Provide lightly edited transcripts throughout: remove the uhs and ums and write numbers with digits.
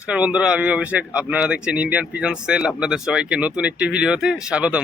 নমস্কার বন্ধুরা, আমি অভিষেক। আপনারা দেখছেন ইন্ডিয়ান পিজন সেল। আপনাদের সবাইকে নতুন একটি ভিডিওতে স্বাগতম।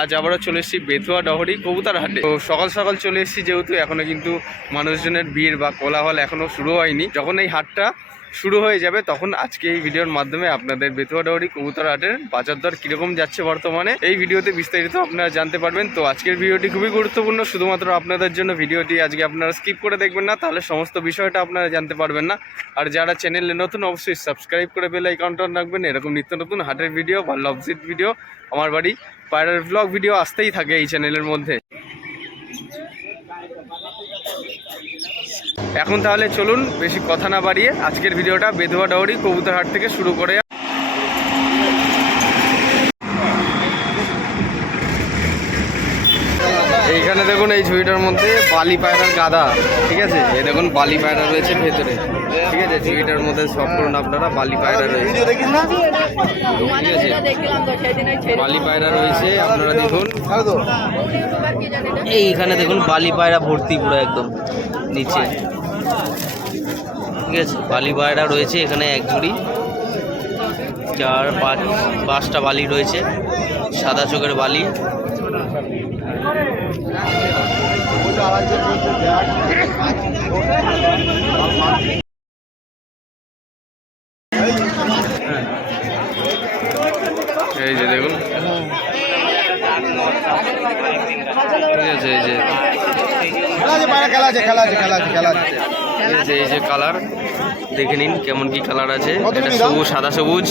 আজ আবারও চলে এসেছি বেথুয়া ডহরি কবুতর হাটে। তো সকাল সকাল চলে এসেছি, যেহেতু এখনো কিন্তু মানুষজনের ভিড় বা কোলাহল এখনো শুরু হয়নি। যখন এই হাটটা শুরু হয়ে যাবে তখন আজকে এই ভিডিওর মাধ্যমে আপনাদের বেথুয়া ডহরি কবুতর হাটের বাজার দর কিরকম যাচ্ছে বর্তমানে এই ভিডিওতে বিস্তারিত আপনারা জানতে পারবেন। তো আজকের ভিডিওটি খুবই গুরুত্বপূর্ণ, শুধুমাত্র আপনাদের জন্য। ভিডিওটি আজকে আপনারা স্কিপ করে দেখবেন না, তাহলে সমস্ত বিষয়টা আপনারা জানতে পারবেন না। আর যারা চ্যানেলে নতুন, অবশ্যই সাবস্ক্রাইব করে বেল আইকনটা রাখবেন। এরকম নিত্য নতুন হাটের ভিডিও বা লভজিট ভিডিও, আমার বাড়ি পায়রার ব্লগ ভিডিও আসতেই থাকে এই চ্যানেলের মধ্যে। এখন তাহলে চলুন বেশি কথা না বাড়িয়ে আজকের ভিডিওটা বেথুয়া ডহরি কবুতর হাট থেকে শুরু করে। এইখানে দেখুন, এই ঝুড়িটার মধ্যে বালি পায়রার গাদা, ঠিক আছে। এই দেখুন বালি পায়রা রয়েছে ভেতরে, ঠিক আছে। ঝুড়িটার মধ্যে সব করুন আপনারা, বালি পায়রা রয়েছে, ঠিক আছে। বালি পায়রা রয়েছে, আপনারা দেখুন। এইখানে দেখুন বালি পায়রা ভর্তি পুরো একদম নিচে, ঠিক আছে। বালি পায়রা রয়েছে এখানে এক ঝুড়ি, 4-5টা বালি রয়েছে, সাদা চোখের বালি। এই যে দেখুন, ঠিক আছে। এই যে এই যে কালার দেখে নিন কেমন কি কালার আছে। এটা সবুজ, সাদা সবুজ,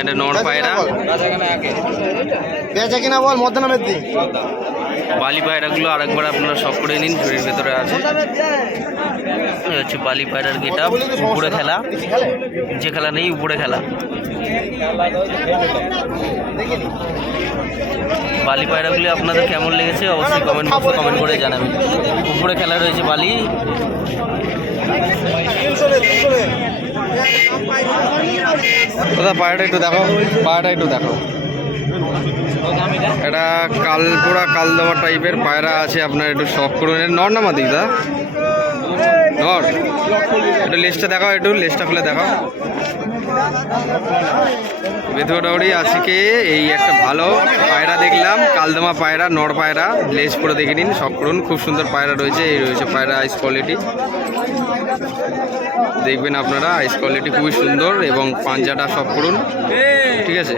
এটা নর পায়রা। বালি পায়রাগুলো আরেকবার আপনারা সব করে নিন, ঝুড়ির ভেতরে আছে। হচ্ছে বালি পায়রার গেটা, উপরে খেলা, নিচে খেলা নেই, উপরে খেলা। বালি পায়রাগুলি আপনাদের কেমন লেগেছে অবশ্যই কমেন্ট বক্সে কমেন্ট করে জানাবেন। উপরে খেলা রয়েছে বালি। দাদা পায়রাটা একটু দেখো, পায়রাটা একটু দেখো। এটা কালপোড়া কালদমা টাইপের পায়রা আছে, আপনার একটু শখ করুন। নর না মাদি দা? নর। একটু লেজটা দেখাও, একটু লেজটা খুলে দেখাও। বেথুয়া ডহরি আজকে এই একটা ভালো পায়রা দেখলাম, কালদমা পায়রা, নর পায়রা। লেজ করে দেখে নিন, শখ করুন। খুব সুন্দর পায়রা রয়েছে। এই রয়েছে পায়রা, আইস কোয়ালিটি দেখবেন আপনারা, আইস কোয়ালিটি খুবই সুন্দর। এবং পাঞ্জাটা শখ করুন, ঠিক আছে।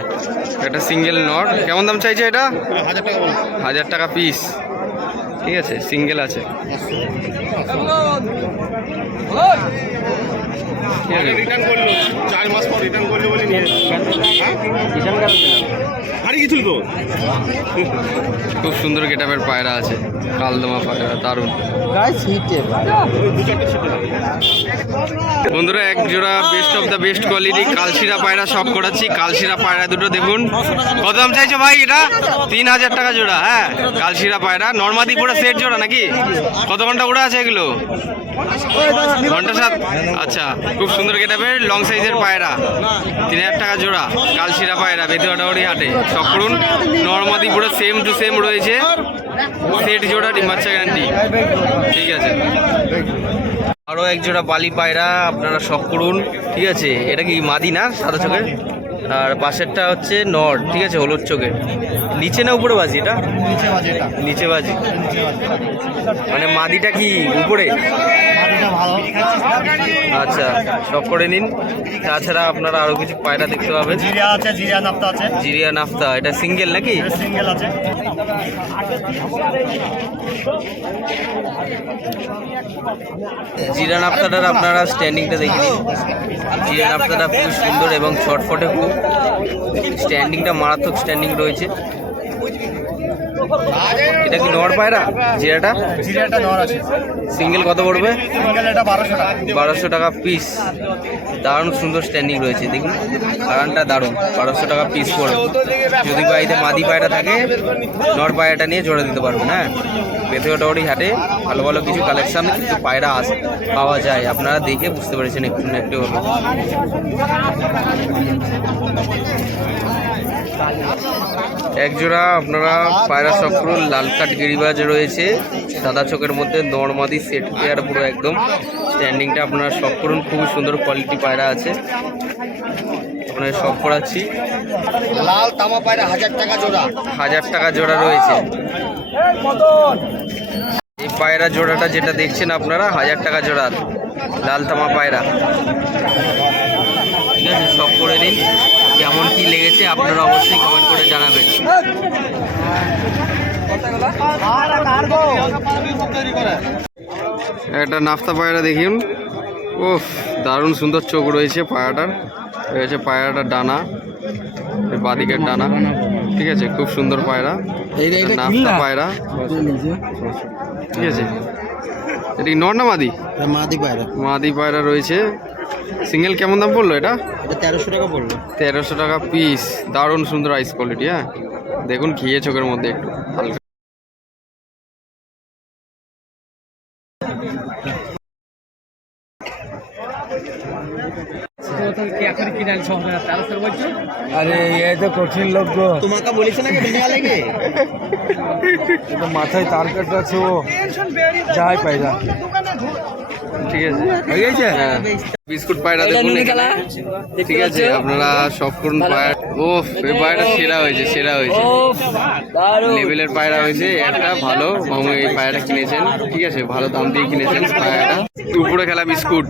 একটা সিঙ্গেল নর। কেমন দাম চাইছে এটা? 1000 টাকা পিস, ঠিক আছে। সিঙ্গেল আছে, রিটার্ন করলো 4 মাস পর, রিটার্ন করলো বলে নিয়ে খুব সুন্দর গেটআপের পায়রা আছে, কালদমা পায়রা, দারুণ। বন্ধুরা এক জোড়া best of the best quality কালশিরা পায়রা শখ করাচ্ছি। কালশিরা পায়রা দুটো দেখুন। কত দাম চাইছো ভাই? এটা 3000 টাকা জোড়া। হ্যাঁ, কালশিরা পায়রা, নর্মাদি পুরো সেট জোড়া নাকি? কত ঘন্টা উড়ে আছে এগুলো? ঘন্টা 7। আচ্ছা, খুব সুন্দর গেটআপের লং সাইজের পায়রা, 3000 টাকা জোড়া। কালশিরা পায়রা বেথুয়া ডহরি হাটে শখ করুন। নর্মাদি পুরো সেম টু সেম রয়েছে, সেট জোড়া, ডিম বাচ্চা গ্যারান্টি, ঠিক আছে। আরও এক জোড়া বালি পায়রা আপনারা শখ করুন, ঠিক আছে। এটা কি মাদি না? সাদা চোখের। আর পাশেরটা হচ্ছে নর, ঠিক আছে, হলুদ চোখের। নিচে না উপরে বাজি? এটা নিচে বাজি, মানে মাদিটা কি উপরে? আচ্ছা, শখ করে নিন। তাছাড়া আপনারা আরো কিছু পায়রা দেখতে পাবেন। জিরিয়া নাফতা, এটা সিঙ্গেল নাকি? সিঙ্গেল আছে। জিরা নাফতাটার আপনারা স্ট্যান্ডিংটা দেখে নিন। জিরা নাফতাটা খুব সুন্দর এবং ছটফটে, খুব স্ট্যান্ডিংটা মারাত্মক স্ট্যান্ডিং রয়েছে। এটা কি নর পায়রা? জিরাটা নর আছে। সিঙ্গেল কত পড়বে? সিঙ্গেল এটা 1200 টাকা পিস। দারুণ সুন্দর স্ট্যান্ডিং রয়েছে, দেখুন কারণটা দারুণ। 1200 টাকা পিস পড়বে। যদি বাড়িতে মাদি পায়রা থাকে, নর পায়রাটা নিয়ে জোড়া দিতে পারবেন। হ্যাঁ, বেথুয়া ডহরি হাটে ভালো ভালো কিছু কালেকশন, কিছু পায়রা পাওয়া যায়। আপনারা দেখে বুঝতে পেরেছেন একটু হলো। এক জোড়া আপনারা পায়রা শখ করুন। লাল কাঠ গিরিবাজ রয়েছে সাদা চোখের মধ্যে, নর্মাদি সেট পেয়ার পুরো একদম স্ট্যান্ডিংটা আপনারা শখ করুন। খুবই সুন্দর কোয়ালিটি পায়রা আছে, আপনারা শখ করাচ্ছি। লাল তামা পায়রা 1000 টাকা জোড়া। 1000 টাকা জোড়া রয়েছে। এই পায়রা জোড়াটা যেটা দেখছেন আপনারা 1000 টাকা জোড়া লাল তামা পায়রা। ঠিক আছে, শখ করে নিন। কেমন কি লেগেছে আপনারা অবশ্যই কমেন্ট করে জানাবেন। একটা নাফতা পায়রা দেখুন, ওফ দারুণ সুন্দর চোখ রয়েছে পায়রাটার। রয়েছে পায়রাটার ডানা, বাদিকের ডানা। ঠিক আছে, খুব সুন্দর পায়রা, নাফতা পায়রা। ঠিক আছে, এটা কি নর না মাদি? মাদি পায়রা। মাদি পায়রা রয়েছে। সিঙ্গেল কেমন দাম পড়লো এটা? 1300 টাকা পড়লো। 1300 টাকা পিস। দারুণ সুন্দর আইস কোয়ালিটি। হ্যাঁ দেখুন, ঘিয়ে চোখের মধ্যে একটু হালকা। আরে এই তো কঠিন লোক গো, তোমাকে বলেছে না দুনিয়া লাগে মাথায় তার কাটা আছে, ও যাই পায়রা। ঠিক আছে, হয়ে গেছে। হ্যাঁ বিস্কুট পায়রা দেখুন এখানে। ঠিক আছে, আপনারা সব করুন পায়রা। ও এই পায়রা সেরা হয়েছে, সেরা হয়েছে, লেভেলের পায়রা হয়েছে একটা ভালো। মামু এই পায়রাটা কিনেছেন, ঠিক আছে, ভালো দাম দিয়ে কিনেছেন পায়রাটা। উপরে খেলা বিস্কুট।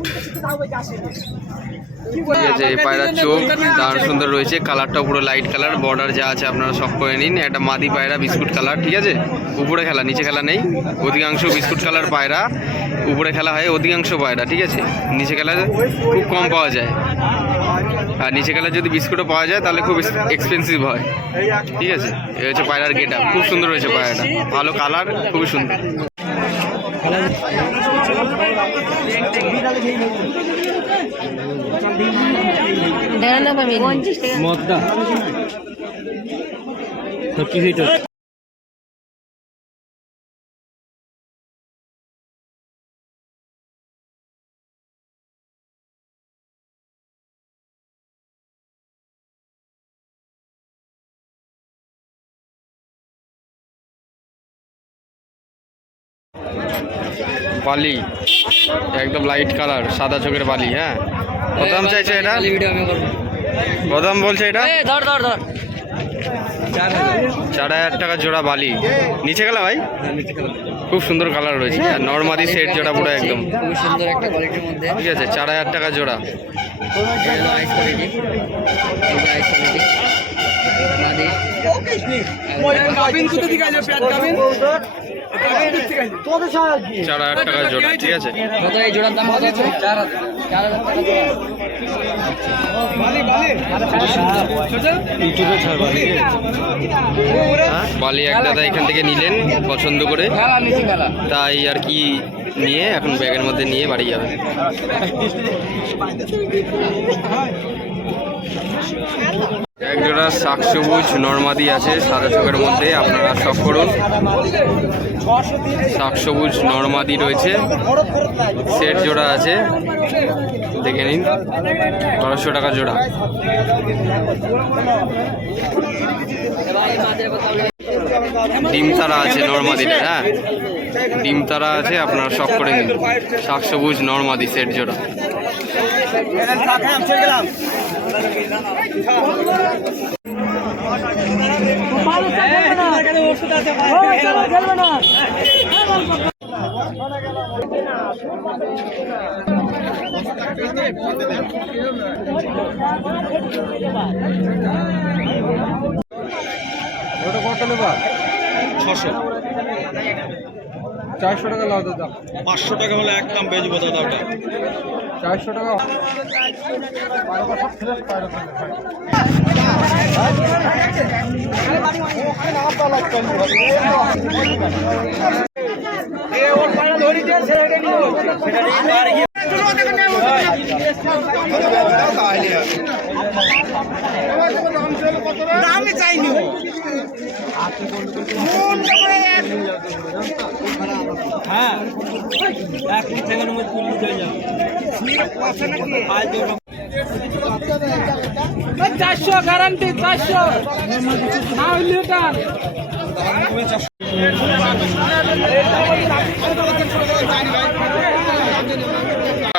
ঠিক আছে, এই পায়রার চোখ দারুণ সুন্দর রয়েছে, কালারটা পুরো লাইট কালার, বর্ডার যা আছে আপনারা সব করে নিন। একটা মাদি পায়রা বিস্কুট কালার। ঠিক আছে, উপরে খেলা নিচে খেলা নেই। অধিকাংশ বিস্কুট কালার পায়রা উপরে খেলা হয়, অধিকাংশ পায়রা। ঠিক আছে, নিচে খেলা খুব কম পাওয়া যায়, আর নিচে খেলা যদি বিস্কুটও পাওয়া যায় তাহলে খুব এক্সপেন্সিভ হয়। ঠিক আছে, এই হচ্ছে পায়রার গেট আপ, খুব সুন্দর হয়েছে পায়রাটা, ভালো কালার, খুবই সুন্দর। বালি একদম লাইট কালার, সাদা চোখের বালি। হ্যাঁ, কত দাম চাইছে এটা? কত দাম বলছে এটা? 4000 টাকা জোড়া বালি। নিচে গেলা ভাই, খুব সুন্দর কালার রয়েছে। নর্মাদি সেট জোড়া পুরো একদম খুব সুন্দর একটা কোয়ালিটির মধ্যে। ঠিক আছে, 4000 টাকা জোড়া। আইস কোয়ালিটি, আইস কোয়ালিটি মাদি। 4000 টাকা জোড়া। ঠিক আছে, কত এই জোড়ার দাম কত আছে? 4000 টাকা জোড়া। বালি এক দাদা এখান থেকে নিলেন পছন্দ করে, তাই আর কি নিয়ে এখন ব্যাগের মধ্যে নিয়ে বাড়ি যাবেন। এক জোড়া শাক সবুজ নর্মাদি আছে সাদা চোখের মধ্যে, আপনারা শখ করুন। শাক সবুজ নর্মাদি রয়েছে, সেট জোড়া আছে, দেখে নিন। 1200 টাকা জোড়া। ডিম তারা আছে নর্মাদিটা। হ্যাঁ, ডিম তারা আছে, আপনারা শখ করে নিন। শাক সবুজ নর্মাদি সেট জোড়া। ওটা কত নেবা? 600। 400 টাকা লাও দাদা। 500 টাকা হলে একদম বেচবো দাদা ওটা। 400 টাকা। দামে চাইনি। হ্যাঁ, 1 সেকেন্ডের মধ্যে তুলে যাবে। চারশো গ্যারান্টি 400 না হইলে টান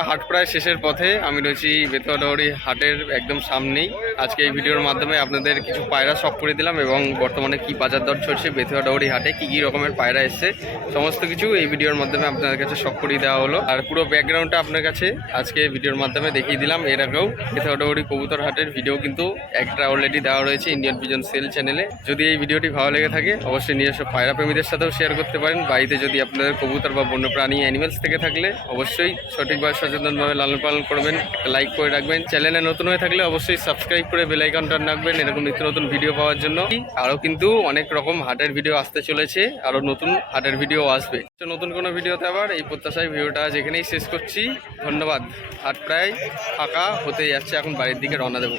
হাট প্রায় শেষের পথে, আমি রয়েছি বেতুয়াডাউরি হাটের একদম সামনেই। আজকে এই ভিডিওর মাধ্যমে আপনাদের কিছু পায়রা শখ করে দিলাম এবং বর্তমানে কি বাজার দর চলছে বেতুয়াডাউরি হাটে, কি কি রকমের পায়রা এসছে সমস্ত কিছু এই ভিডিওর মাধ্যমে আপনাদের কাছে শখ করিয়ে দেওয়া হলো। আর পুরো ব্যাকগ্রাউন্ডটা আপনার কাছে আজকে ভিডিওর মাধ্যমে দেখিয়ে দিলাম। এর আগেও বেতুয়াডাউরি কবুতর হাটের ভিডিও কিন্তু একটা অলরেডি দেওয়া রয়েছে ইন্ডিয়ান পিজন সেল চ্যানেলে। যদি এই ভিডিওটি ভালো লেগে থাকে অবশ্যই নিজস্ব পায়রা প্রেমীদের সাথেও শেয়ার করতে পারেন। বাড়িতে যদি আপনাদের কবুতর বা বন্যপ্রাণী অ্যানিমেলস থেকে থাকলে অবশ্যই সঠিকভাবে সচেতনভাবে লালন পালন করবেন, একটা লাইক করে রাখবেন। চ্যানেলে নতুন হয়ে থাকলে অবশ্যই সাবস্ক্রাইব করে বেল আইকনটা রাখবেন এরকম নিত্য নতুন ভিডিও পাওয়ার জন্য। আরও কিন্তু অনেক রকম হাটের ভিডিও আসতে চলেছে, আরও নতুন হাটের ভিডিও আসবে। তো নতুন কোনো ভিডিওতে আবার এই প্রত্যাশায় ভিডিওটা যেখানেই শেষ করছি। ধন্যবাদ। হাট প্রায় ফাঁকা হতে যাচ্ছে, এখন বাড়ির দিকে রওনা দেবো।